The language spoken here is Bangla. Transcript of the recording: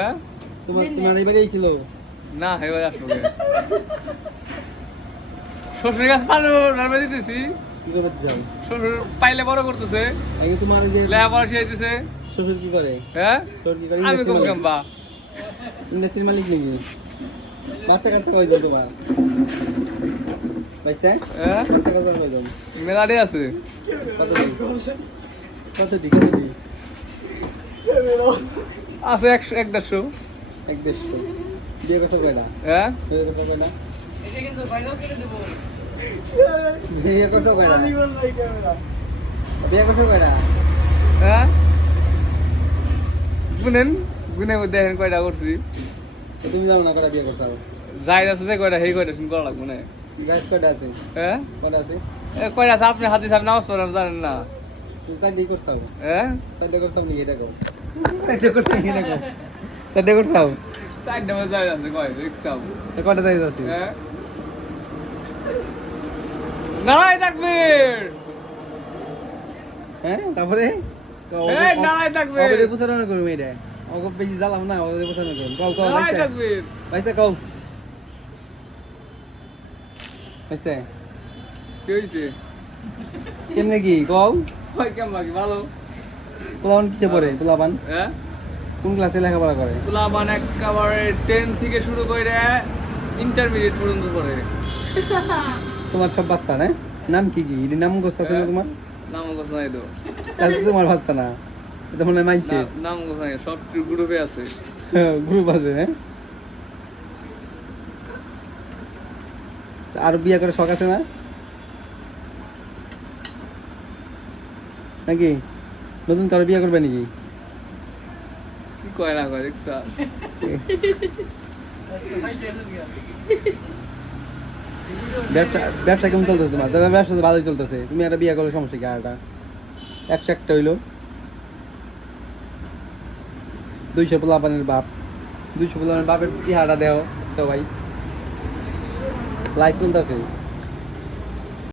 হ্যাঁ তোমার এবারেই ছিল না এবার আসবো শ্বশুর গাছ পালো নামে দিতেছি কি করে যাও শ্বশুর পাইলে বড় করতেছে আগে তোমার যে লেখাপড়া শিখাইতেছে শ্বশুর কি করে হ্যাঁ শ্বশুর কি করে আমি কম কাম্বা ইন্ডাস্ট্রির মালিক নাকি বাচ্চা কাচ্চা কয়জন তোমার বাচ্চা হ্যাঁ বাচ্চা কাচ্চা কয়জন মেলাডে আছে কতটি আছে 100-150 150 বিয়ে করতে কয়টা হ্যাঁ বিয়ে করতে কয়টা বিয়ে করতে কয়টা বিয়ে করতে কয়টা হ্যাঁ গুনে দেখেন কয়টা করছি তুমি জানো না কয়টা বিয়ে করতে হবে যাই আছে যে কয়টা সেই কয়টা শুন করা লাগবে না গাছ কয়টা আছে হ্যাঁ কয়টা আছে কয়টা আছে আপনি হাতে সাহেব নামাজ পড়েন জানেন না তুমি চারটে করতে হবে হ্যাঁ চারটে করতে হবে এটা কর চারটে করতে হবে এটা কর চারটে করতে হবে চারটে মধ্যে যাই আছে কয় রিক্সা কয়টা দাঁড়িয়ে যাচ্ছি হ্যাঁ নারাই তাকবীর হ্যাঁ তারপরে এই নারাই তাকবীর অবদে প্রচারণা করুম এটা অগ বেশি জ্বালাম না অবদে প্রচারণা করুম কও কও নারাই তাকবীর ভাইতে কও ভাইতে কি হইছে কেমনে কি কও কই কেমন কি ভালো পোলাপান কিসে পড়ে পোলাপান হ্যাঁ কোন ক্লাসে লেখাপড়া করে পোলাপান একেবারে 10 থেকে শুরু করে ইন্টারমিডিয়েট পর্যন্ত পড়ে তোমার সব বাচ্চা না নাম কি কি এর নাম গোস্ত আছে না তোমার নাম কথা নাই তো তাহলে তো তোমার বাচ্চা না এটা মনে হয় মানছে নাম কথা নাই সব গ্রুপে আছে গ্রুপ আছে হ্যাঁ আর বিয়ে করে শখ আছে না নাকি নতুন কারো বিয়ে করবে নাকি কি কয় না কয় দেখছা ব্যবসা কেমন চলতেছে তোমার তবে ব্যবসা তো ভালোই চলতেছে তুমি একটা বিয়ে করলে সমস্যা কি আর একটা হইলো 200 পোলাপানের বাপ 200 পোলাপানের বাপের চেহারা দেও সবাই লাইফ চলতেছে